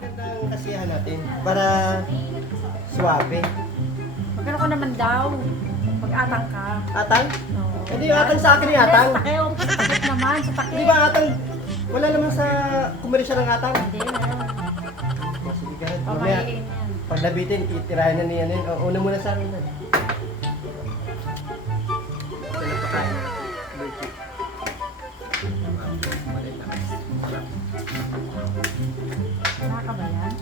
Gandang kasiyahan natin para suwabe. Magkano ko naman daw. Pag-atang ka. Atang? Oo. Hindi yung atang sa akin yung atang. Sa takeo. Sa takip naman. Sa takip. Di ba atang? Wala naman sa komersyon ng atang. Hindi, meron. Sige ka rin. Mamaya, Pamahiin yan. pag nabitin, itirahin na niya yan. Una muna sa amin na. Sila pa kain. Birthday. Naka ba yan?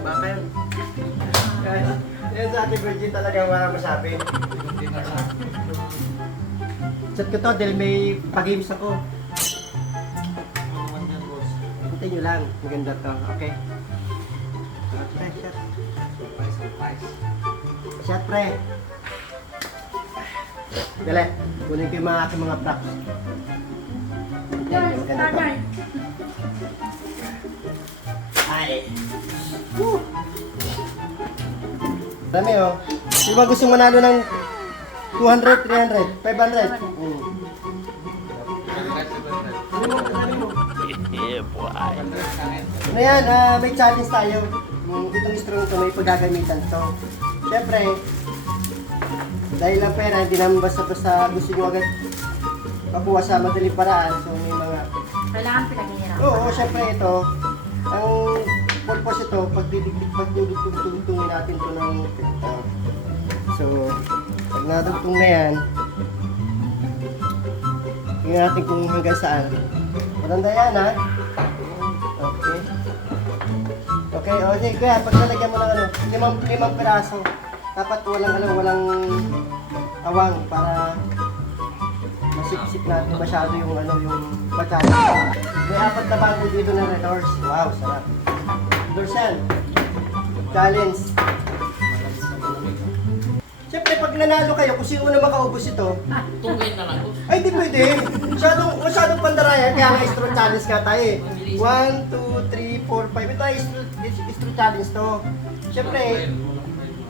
Baka yan. Yan sa ating virgin talaga wala masabi. Chat ko to dahil may pag-games ako. Hintayin nyo lang. Maganda to. Okay? Shot. Shot pre. Dali. Kunin ko yung mga aking mga props. Hintayin nyo. Maganda to. Ay. Woo! Dami oh. Sino ba gusto manalo ng 200, 300, 500? Yeah, boy. Ano yan, may challenge tayo. Itong instrument to may paggagamitan. So, syempre, dahil ang pera, hindi naman basta-basta gusto nyo agad makuha sa madaling paraan. So, may mga... Kailangan pinaghihirapan. Oo, syempre ito, ang purpose ito, pagdudugtungin natin ito ng... so, pag nadugtong na yan, tingnan natin kung hanggang saan. Maganda yan, ha? Okay. Okay, o, sige, kuya, pag nalagyan mo ng limang piraso, dapat walang awang para masip-sip natin masyado yung masyado. May 4 na bago dito na red horse. Wow, sarap. Dorsal. Challenge. Siyempre, pag nanalo kayo, kung sino na makaubos ito, Tungay na lang. ay, di pwede. Masyadong pandaraya, kaya nga straw challenge nga tayo eh. 1, 2, 3, 4, 5. Ito ay straw challenge to. Siyempre,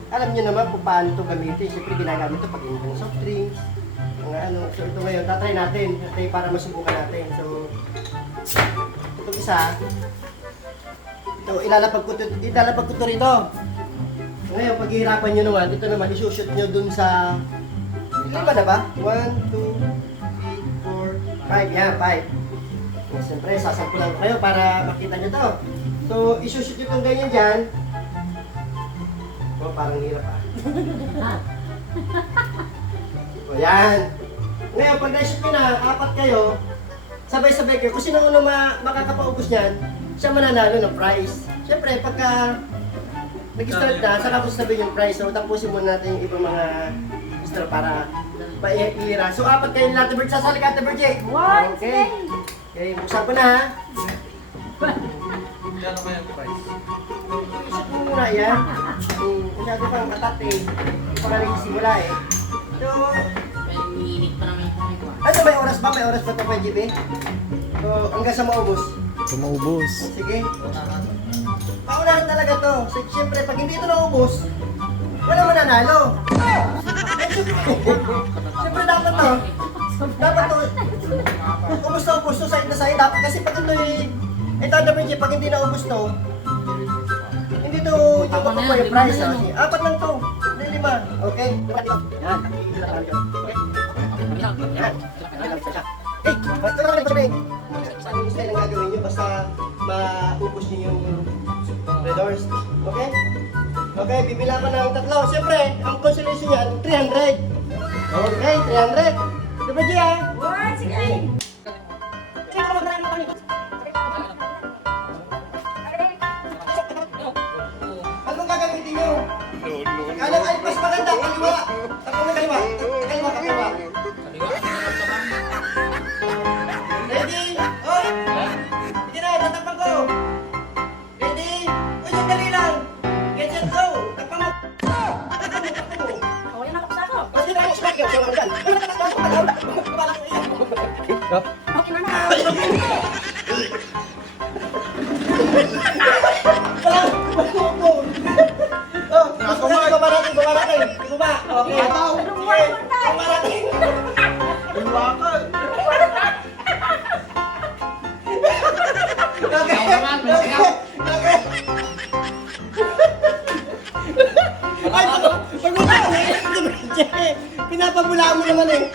alam niyo naman kung paano ito gamitin. Siyempre, ginagamit ito pag inom ng soft drinks. Mga ano. So, ito ngayon, tatry natin. Tatry para masubukan natin. So, itong isa, ito, ilalapag ko ito rito. Ngayon, paghihirapan nyo naman, ito naman, isushoot nyo dun sa... Lima na ba? 1, 2, 3, 4, 5. Yan, 5. Siyempre, sasampulan ko kayo para makita nyo to. So, isushoot nyo itong ganyan dyan. Oh, parang hirap ah. O, yan. Ngayon, pag na-shoot nyo na, 4 kayo, sabay-sabay kayo. Kung sino una makakapaubos niyan, siya mananalo ng prize. Siyempre, pagka nag-start na, saka po sabihin yung prize. So, tapusin muna natin yung ibang mga start para maihira. So, 4 kayo lahat. Bird, sasali ka, Bird J. What? Okay. Okay, buksan ko na ha. Gano'n kaya ang price? Isip mo muna yan. Masyado pang matat eh. Hindi pa nga nagsisimula eh. So, Mainit pa naman yung kamay ko. ano, may oras ba? May oras ba ito, Bird JB? So, hanggang sa maubos. Sumubos. Sige. Paunahan talaga to. So, siyempre, pag hindi ito naubos, wala mananalo. Siyempre, dapat to. Dapat to. Ubus na ubus to, side na side. Dapat kasi pag ito ito ang dapat pag hindi naubos to, hindi to yung makuha yung prize. Sige, 4 lang to. Hindi 5. Okay? Yan. Okay? Yan. Eh, basta na rin pa rin. Ano gusto yung gagawin nyo basta maubos nyo yung red horse. Okay? Okay, bibila ko ng 3. Siyempre, ang consolation yan, 300. Okay, 300. Diba, Gia? What? Sige. Anong gagamitin nyo? Kalang alpas maganda, kaliwa. Tapos na kaliwa. Kaliwa. Ready? Oh! Sige na, tatapang ko. Ready? Uy, sandali lang. Get set, go. Tapang mo. Tapang mo. Oh, yan nakapasa ako. O, sige na, sige na. Sige na, Okay na na. Oh, baba natin. Baba. Okay. Ano ba? Pinapabulaan mo naman eh.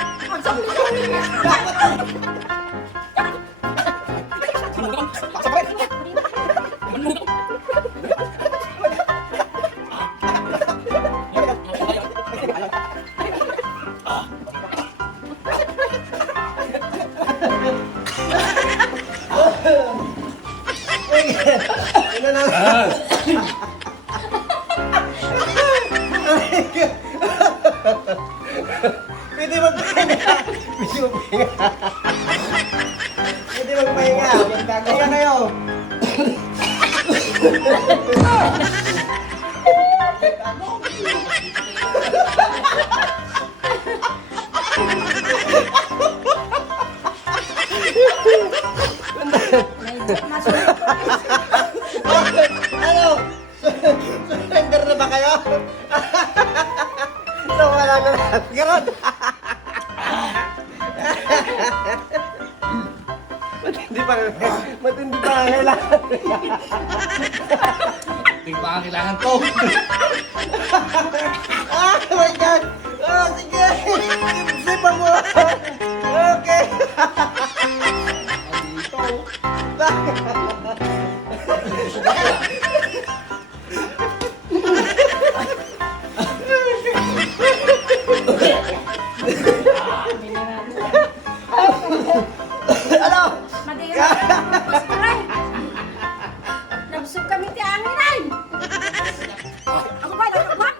Ano na? Pwede magpahinga. Pwede magpahinga. Pwede magpahinga. Kaya kayo. Ano? Surrender na ba kayo? So wala na lahat. Ganon. Matindi pa ang kailangan. Hindi pa ang kailangan to. Ah, oh my God! Oh, sige! Sipan mo! Okay! Ano? Madira. Paspray. Nabusog kami ti angin ay. Ako ba? Ako ba?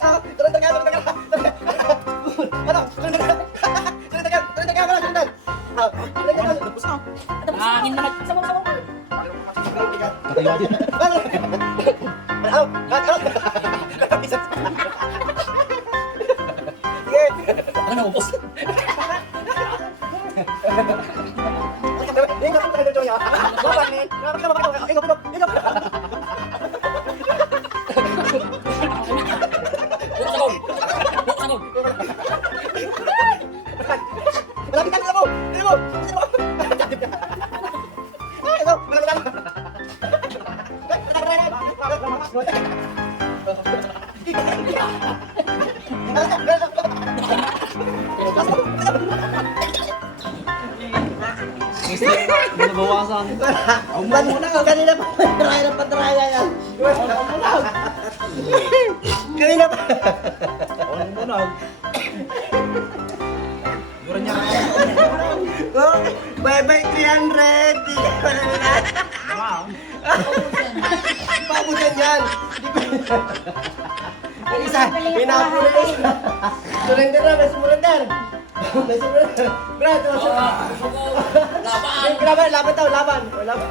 Ah, surrender ka! Ano? Surrender ka! Surrender ka! Surrender ka! Surrender! Ah, surrender ka! Hangin na Sabong-sabong. Ano na upos? Nabawasan. Kanina pa padraya ng padraya yan. Kanina pa. Ang bunog. Dura niya. Oh, bye-bye 300. Di ka pa na. Wow. Pabutan yan. Yung isa, hinapo na yung isa. Surrender na, may surrender. May surrender. Brad, Laban! laban, laban daw, laban. O, laban.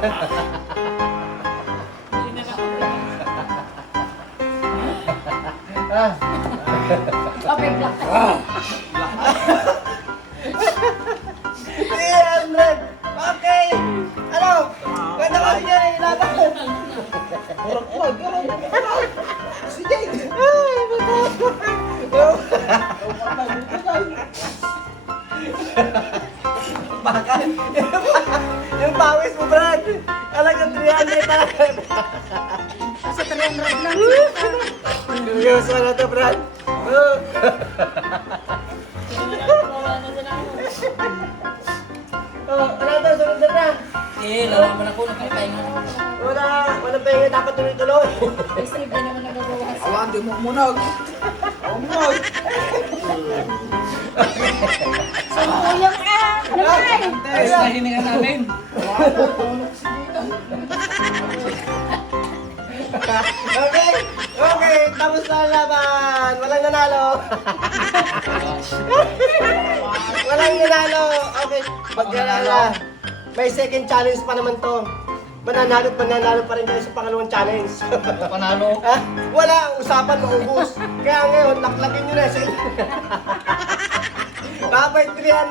Ah. Okay, black. 300. Okay. Ano? Kwenta ko siya eh, laban. Si Jade. Ay, baka. Yung pawis mo, Brad. Talagang 300 talaga. Kasi 300 lang. Seryoso na to, Brad. Oh, ano to? Surrender na. Eh, lalaban ako. Nakapahinga ako. Walang pahinga. Dapat tuloy-tuloy. Kasi hindi naman nagabawas. Awan, di mo munog. Ang munog. Sumuyang ka. Ano ba eh? Ayos na hininga namin. Okay. Okay. Tapos na ang laban. Walang nanalo. Walang nanalo. Okay. Pagkalala. May second challenge pa naman to. Mananalo pa rin kayo sa pangalawang challenge. Panalo. Ha? Wala ang usapan, maubos. Kaya ngayon, laklakin nyo na sa inyo. Babay 300!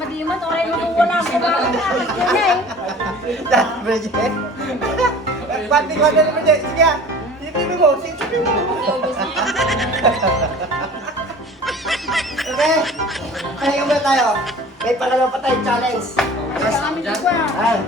Madimat, oray mo kung wala ko ba? Yun eh. Bridget. Pati ko na naman dyan. Sige, sipipin mo. Sipipin mo. Okay? Pahinga muna tayo. May pangalawa pa tayong challenge. Kaya kami di ba? Ah,